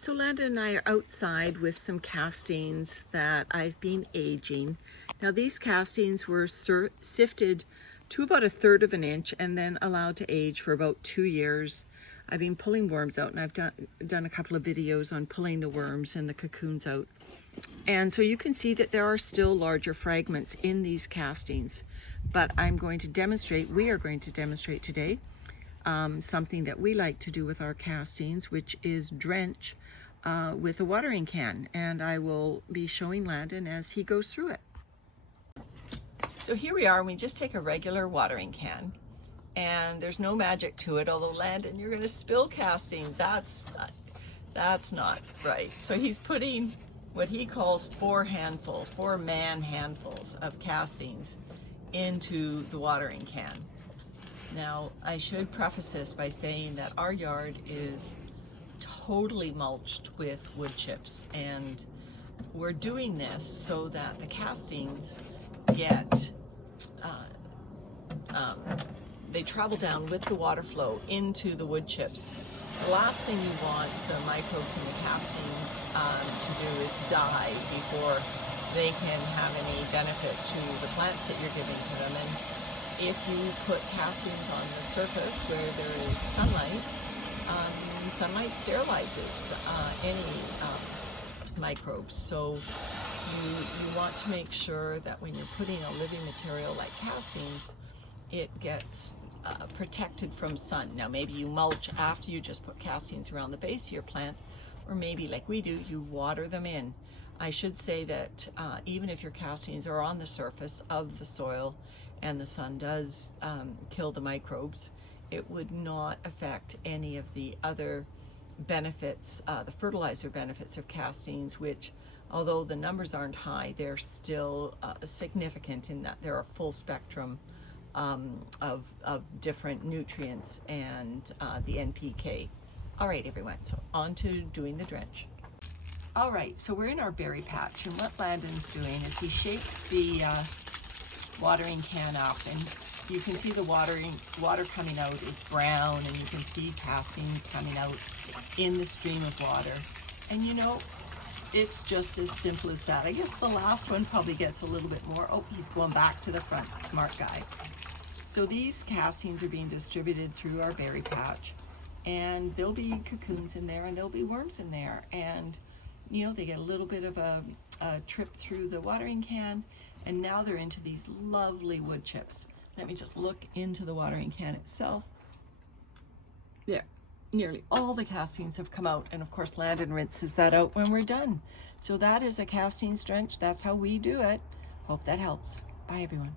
So Landon and I are outside with some castings that I've been aging. Now these castings were sifted to about 1/3 of an inch and then allowed to age for about 2 years. I've been pulling worms out, and I've done a couple of videos on pulling the worms and the cocoons out. And so you can see that there are still larger fragments in these castings, but we are going to demonstrate today something that we like to do with our castings, which is drench with a watering can, and I will be showing Landon as he goes through it. So here we are, and we just take a regular watering can, and there's no magic to it, although Landon, you're going to spill castings. That's not right. So he's putting what he calls 4 man handfuls of castings into the watering can. Now, I should preface this by saying that our yard is totally mulched with wood chips, and we're doing this so that the castings get, they travel down with the water flow into the wood chips. The last thing you want the microbes in the castings to do is die before they can have any benefit to the plants that you're giving to them. And if you put castings on the surface where there is sunlight, sunlight sterilizes any microbes. So you want to make sure that when you're putting a living material like castings, it gets protected from sun. Now maybe you mulch after you just put castings around the base of your plant, or maybe like we do, you water them in. I should say that even if your castings are on the surface of the soil and the sun does kill the microbes, it would not affect any of the other benefits, the fertilizer benefits of castings, which, although the numbers aren't high, they're still significant in that they're a full spectrum of different nutrients and the NPK. All right, everyone, so on to doing the drench. All right, so we're in our berry patch, and what Landon's doing is he shakes the watering can up, and you can see the water coming out is brown, and you can see castings coming out in the stream of water. And you know, it's just as simple as that. I guess the last one probably gets a little bit more. Oh, he's going back to the front, smart guy. So these castings are being distributed through our berry patch, and there'll be cocoons in there and there'll be worms in there, and you know, they get a little bit of a trip through the watering can, and now they're into these lovely wood chips. Let me just look into the watering can itself. There, nearly all the castings have come out, and of course Landon rinses that out when we're done. So that is a castings drench. That's how we do it. Hope that helps. Bye everyone.